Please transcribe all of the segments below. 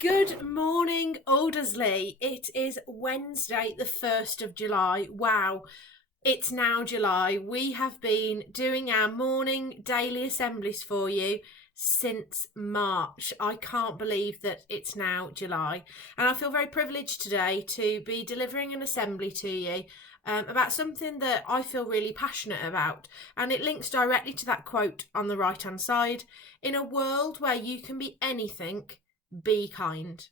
Good morning, Aldersley. It is Wednesday, the 1st of July. Wow, it's now July. We have been doing our morning daily assemblies for you since March. I can't believe that it's now July. And I feel very privileged today to be delivering an assembly to you about something that I feel really passionate about. And it links directly to that quote on the right-hand side. In a world where you can be anything, be kind.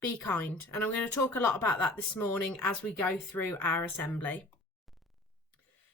Be kind. And I'm going to talk a lot about that this morning as we go through our assembly.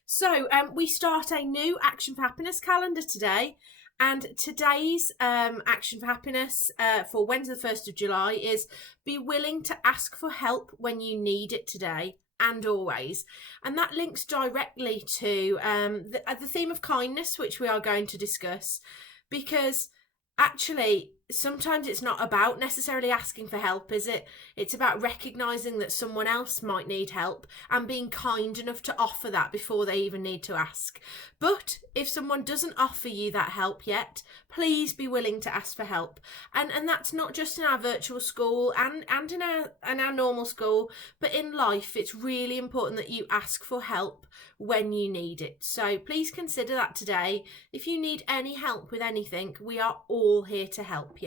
So we start a new Action for Happiness calendar today. And today's Action for Happiness for Wednesday the 1st of July is be willing to ask for help when you need it today and always. And that links directly to the theme of kindness, which we are going to discuss, because actually sometimes it's not about necessarily asking for help, is it? It's about recognizing that someone else might need help and being kind enough to offer that before they even need to ask. But if someone doesn't offer you that help yet, please be willing to ask for help. And that's not just in our virtual school and in our normal school, but in life. It's really important that you ask for help when you need it. So please consider that today. If you need any help with anything, we are all here to help you.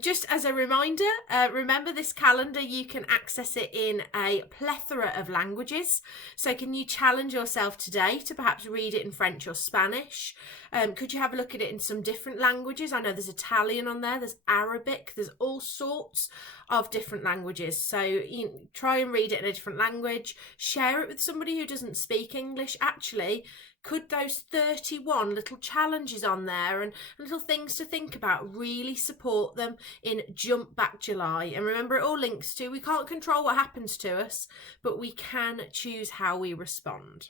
Just as a reminder, remember this calendar, you can access it in a plethora of languages. So can you challenge yourself today to perhaps read it in French or Spanish? Could you have a look at it in some different languages? I know there's Italian on there, there's Arabic, there's all sorts of different languages. So try and read it in a different language. Share it with somebody who doesn't speak English. Actually, could those 31 little challenges on there and little things to think about really support them in Jump Back July? And remember, it all links to, we can't control what happens to us, but we can choose how we respond.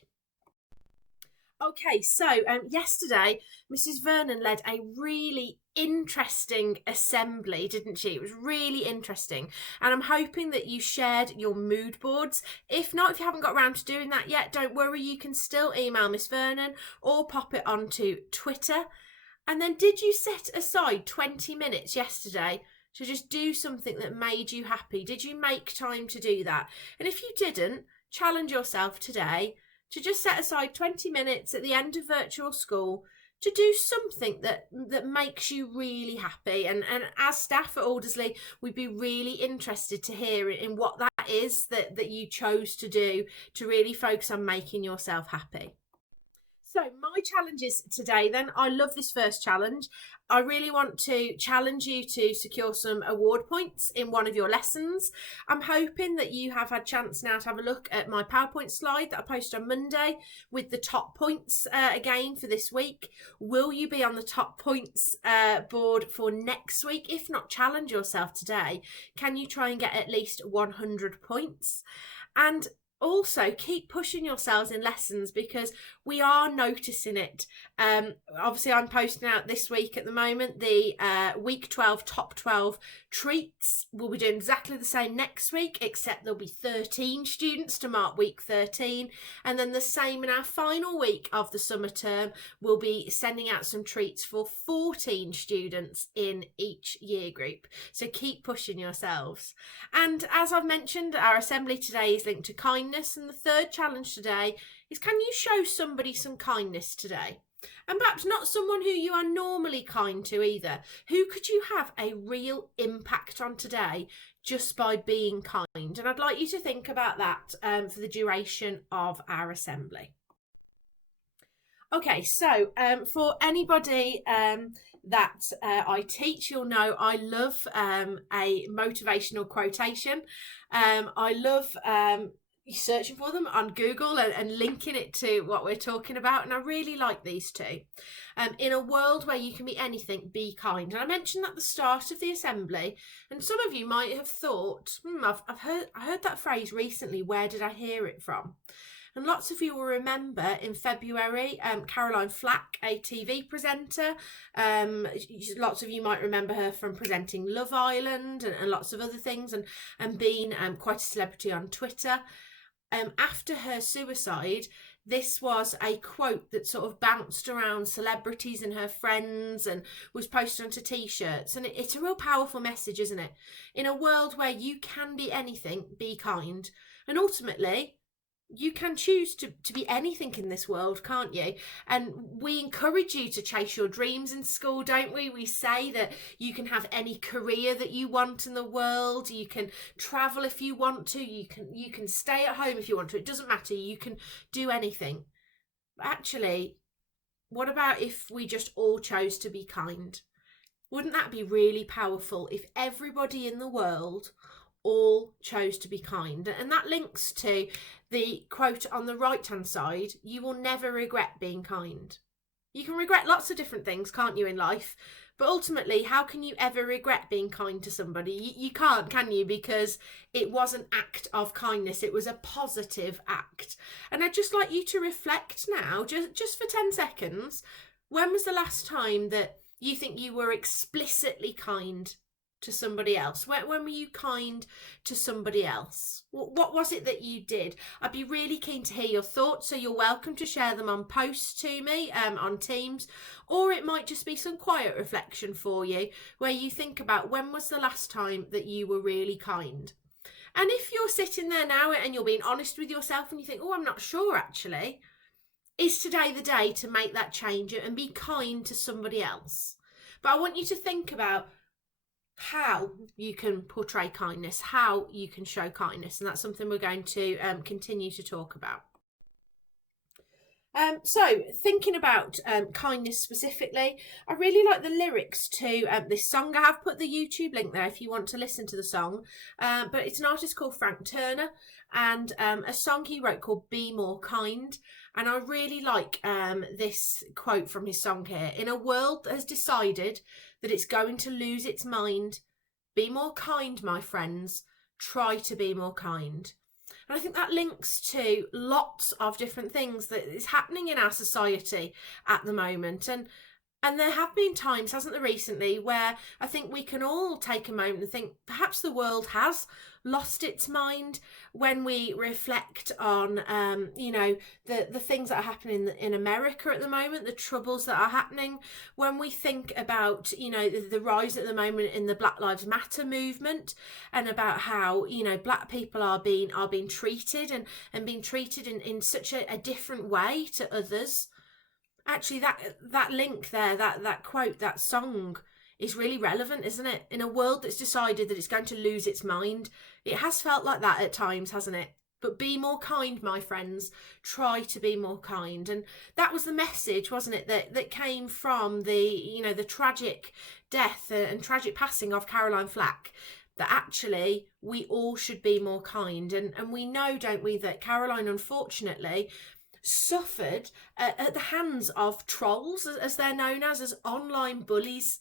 Okay, so yesterday, Mrs. Vernon led a really interesting assembly, didn't she? It was really interesting. And I'm hoping that you shared your mood boards. If not, if you haven't got around to doing that yet, don't worry. You can still email Miss Vernon or pop it onto Twitter. And then did you set aside 20 minutes yesterday to just do something that made you happy? Did you make time to do that? And if you didn't, challenge yourself today to just set aside 20 minutes at the end of virtual school to do something that makes you really happy. And as staff at Aldersley, we'd be really interested to hear in what that is that you chose to do to really focus on making yourself happy. So my challenges today then, I love this first challenge. I really want to challenge you to secure some award points in one of your lessons. I'm hoping that you have had a chance now to have a look at my PowerPoint slide that I post on Monday with the top points again for this week. Will you be on the top points board for next week? If not, challenge yourself today. Can you try and get at least 100 points? And also keep pushing yourselves in lessons because we are noticing it. Obviously I'm posting out this week at the moment the week 12 top 12 treats. We'll be doing exactly the same next week, except there'll be 13 students to mark week 13, and then the same in our final week of the summer term. We'll be sending out some treats for 14 students in each year group. So keep pushing yourselves. And as I've mentioned, our assembly today is linked to kindness, and the third challenge today is, can you show somebody some kindness today? And perhaps not someone who you are normally kind to either. Who could you have a real impact on today just by being kind? And I'd like you to think about that for the duration of our assembly. Okay, so for anybody that I teach, you'll know I love a motivational quotation. I love searching for them on Google and linking it to what we're talking about, and I really like these two. In a world where you can be anything, be kind. And I mentioned that at the start of the assembly, and some of you might have thought, I heard that phrase recently, where did I hear it from? And lots of you will remember in February, Caroline Flack, a TV presenter. Lots of you might remember her from presenting Love Island and lots of other things, and being quite a celebrity on Twitter. After her suicide, this was a quote that sort of bounced around celebrities and her friends and was posted onto t-shirts. And it's a real powerful message, isn't it? In a world where you can be anything, be kind. And ultimately, you can choose to be anything in this world, can't you? And we encourage you to chase your dreams in school, don't we? We say that you can have any career that you want in the world. You can travel if you want to. You can stay at home if you want to. It doesn't matter. You can do anything. But actually, what about if we just all chose to be kind? Wouldn't that be really powerful if everybody in the world all chose to be kind? And that links to the quote on the right hand side: you will never regret being kind. You can regret lots of different things, can't you, in life? But ultimately, how can you ever regret being kind to somebody? You can't, can you? Because it was an act of kindness. It was a positive act. And I'd just like you to reflect now, just for 10 seconds. When was the last time that you think you were explicitly kind to somebody else? When were you kind to somebody else? What was it that you did? I'd be really keen to hear your thoughts, so you're welcome to share them on posts to me on Teams, or it might just be some quiet reflection for you where you think about when was the last time that you were really kind. And if you're sitting there now and you're being honest with yourself and you think, oh, I'm not sure actually, is today the day to make that change and be kind to somebody else? But I want you to think about how you can portray kindness, how you can show kindness, and that's something we're going to continue to talk about. So thinking about kindness specifically, I really like the lyrics to this song. I have put the YouTube link there if you want to listen to the song, but it's an artist called Frank Turner, and a song he wrote called Be More Kind. And I really like this quote from his song here: in a world that has decided that it's going to lose its mind, be more kind, my friends, try to be more kind. And I think that links to lots of different things that is happening in our society at the moment. And there have been times, hasn't there, recently, where I think we can all take a moment and think perhaps the world has lost its mind when we reflect on, the things that are happening in America at the moment, the troubles that are happening. When we think about, the rise at the moment in the Black Lives Matter movement, and about how, black people are being treated and being treated in such a different way to others. Actually, that link there, that quote, that song is really relevant, isn't it? In a world that's decided that it's going to lose its mind. It has felt like that at times, hasn't it? But be more kind, my friends. Try to be more kind. And that was the message, wasn't it, that came from the tragic death and tragic passing of Caroline Flack. That actually we all should be more kind. And we know, don't we, that Caroline, unfortunately, suffered at the hands of trolls, as they're known as online bullies.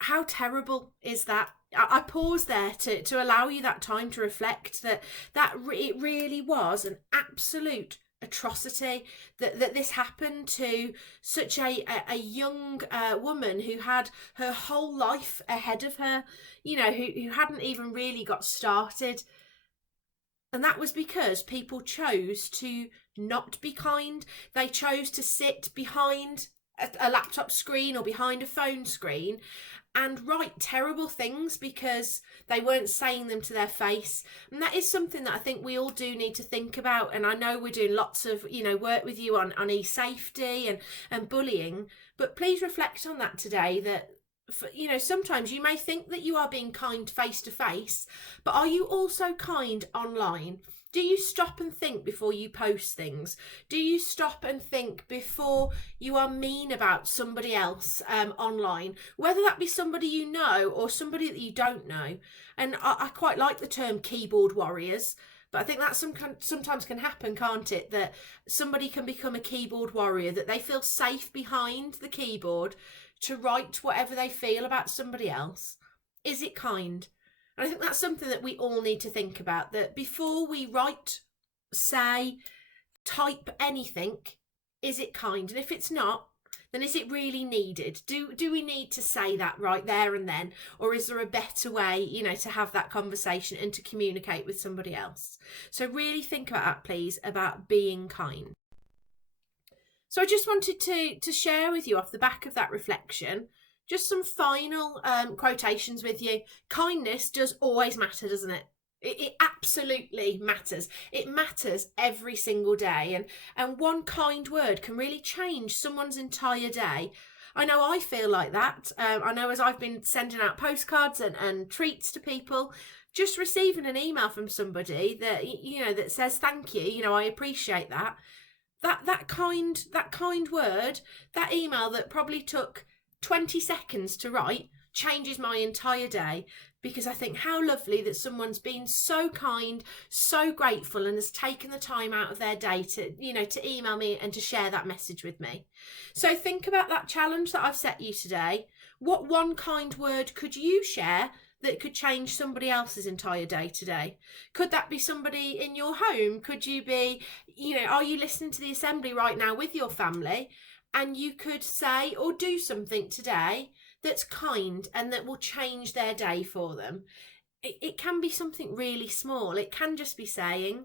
How terrible is that? I pause there to allow you that time to reflect that it really was an absolute atrocity that this happened to such a young woman who had her whole life ahead of her, who hadn't even really got started. And that was because people chose to not be kind. They chose to sit behind a laptop screen or behind a phone screen and write terrible things because they weren't saying them to their face. And that is something that I think we all do need to think about. And I know we're doing lots of, work with you on e-safety and bullying. But please reflect on that today, that sometimes you may think that you are being kind face to face, but are you also kind online? Do you stop and think before you post things? Do you stop and think before you are mean about somebody else online, whether that be somebody you know or somebody that you don't know? And I quite like the term keyboard warriors, but I think that sometimes can happen, can't it? That somebody can become a keyboard warrior, that they feel safe behind the keyboard to write whatever they feel about somebody else. Is it kind? And I think that's something that we all need to think about, that before we write, say, type anything, is it kind? And if it's not, then is it really needed? Do we need to say that right there and then? Or is there a better way, you know, to have that conversation and to communicate with somebody else? So really think about that, please, about being kind. So I just wanted to share with you off the back of that reflection, just some final quotations with you. Kindness does always matter, doesn't it? It absolutely matters. It matters every single day. And one kind word can really change someone's entire day. I know I feel like that. I know as I've been sending out postcards and treats to people, just receiving an email from somebody that, you know, that says thank you, you know, I appreciate that. That kind word, that email that probably took 20 seconds to write, changes my entire day, because I think how lovely that someone's been so kind, so grateful, and has taken the time out of their day to, you know, to email me and to share that message with me. So think about that challenge that I've set you today. What one kind word could you share that could change somebody else's entire day today? Could that be somebody in your home? Could you be, you know, are you listening to the assembly right now with your family? And you could say or do something today that's kind and that will change their day for them. It can be something really small. It can just be saying,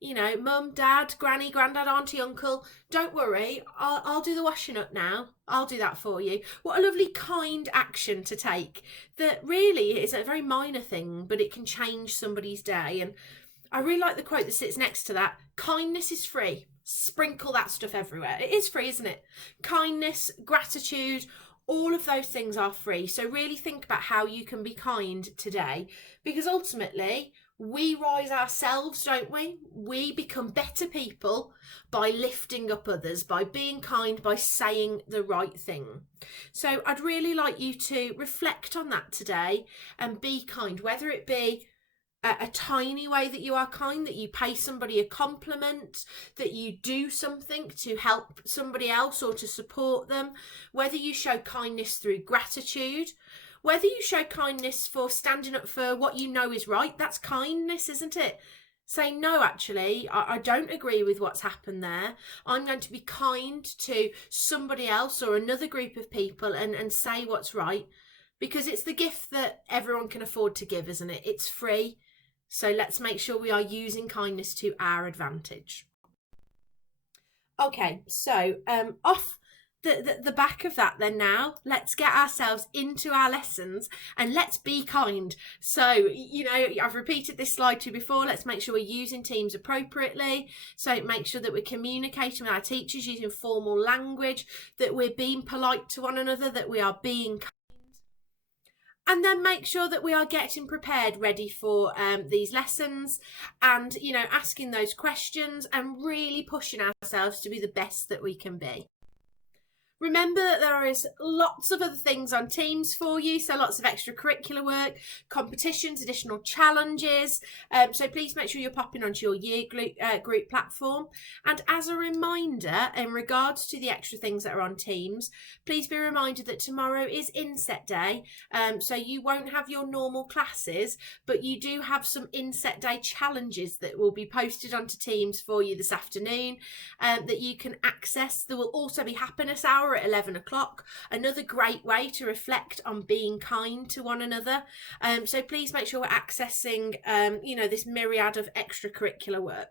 you know, mum, dad, granny, granddad, auntie, uncle, don't worry, I'll do the washing up now. I'll do that for you. What a lovely kind action to take that really is a very minor thing, but it can change somebody's day. And I really like the quote that sits next to that. Kindness is free. Sprinkle that stuff everywhere. It is free, isn't it? Kindness, gratitude, all of those things are free. So really think about how you can be kind today, because ultimately we rise ourselves, don't we? We become better people by lifting up others, by being kind, by saying the right thing. So I'd really like you to reflect on that today and be kind, whether it be a tiny way that you are kind, that you pay somebody a compliment, that you do something to help somebody else or to support them, whether you show kindness through gratitude, whether you show kindness for standing up for what you know is right. That's kindness, isn't it? Say, no, actually, I don't agree with what's happened there. I'm going to be kind to somebody else or another group of people and say what's right, because it's the gift that everyone can afford to give, isn't it? It's free. So let's make sure we are using kindness to our advantage. Okay, so off the back of that then now, let's get ourselves into our lessons and let's be kind. So, you know, I've repeated this slide to you before. Let's make sure we're using Teams appropriately. So make sure that we're communicating with our teachers using formal language, that we're being polite to one another, that we are being kind. And then make sure that we are getting prepared, ready for these lessons, and, you know, asking those questions and really pushing ourselves to be the best that we can be. Remember that there is lots of other things on Teams for you, so lots of extracurricular work, competitions, additional challenges. So please make sure you're popping onto your year group platform. And as a reminder, in regards to the extra things that are on Teams, please be reminded that tomorrow is inset day. So you won't have your normal classes, but you do have some inset day challenges that will be posted onto Teams for you this afternoon that you can access. There will also be happiness hour at 11 o'clock, another great way to reflect on being kind to one another. So please make sure we're accessing you know, this myriad of extracurricular work.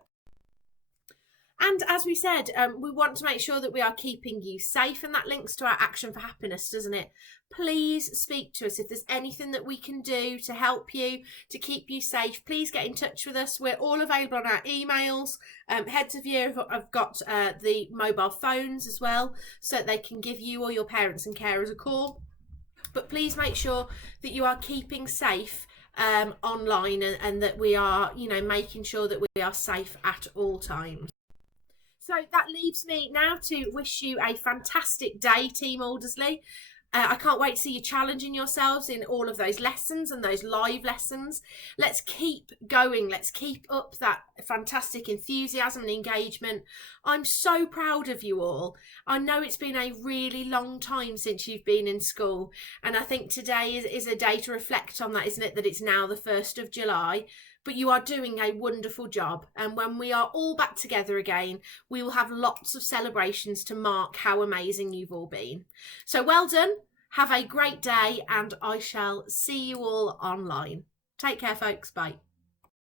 And as we said, we want to make sure that we are keeping you safe, and that links to our Action for Happiness, doesn't it? Please speak to us if there's anything that we can do to help you, to keep you safe. Please get in touch with us. We're all available on our emails. Heads of Year have got the mobile phones as well, so that they can give you or your parents and carers a call. But please make sure that you are keeping safe online, and that we are, you know, making sure that we are safe at all times. So that leaves me now to wish you a fantastic day, Team Aldersley. I can't wait to see you challenging yourselves in all of those lessons and those live lessons. Let's keep going. Let's keep up that fantastic enthusiasm and engagement. I'm so proud of you all. I know it's been a really long time since you've been in school, and I think today is a day to reflect on that, isn't it? That it's now the 1st of July. but you are doing a wonderful job. And when we are all back together again, we will have lots of celebrations to mark how amazing you've all been. So well done. Have a great day, and I shall see you all online. Take care, folks. Bye.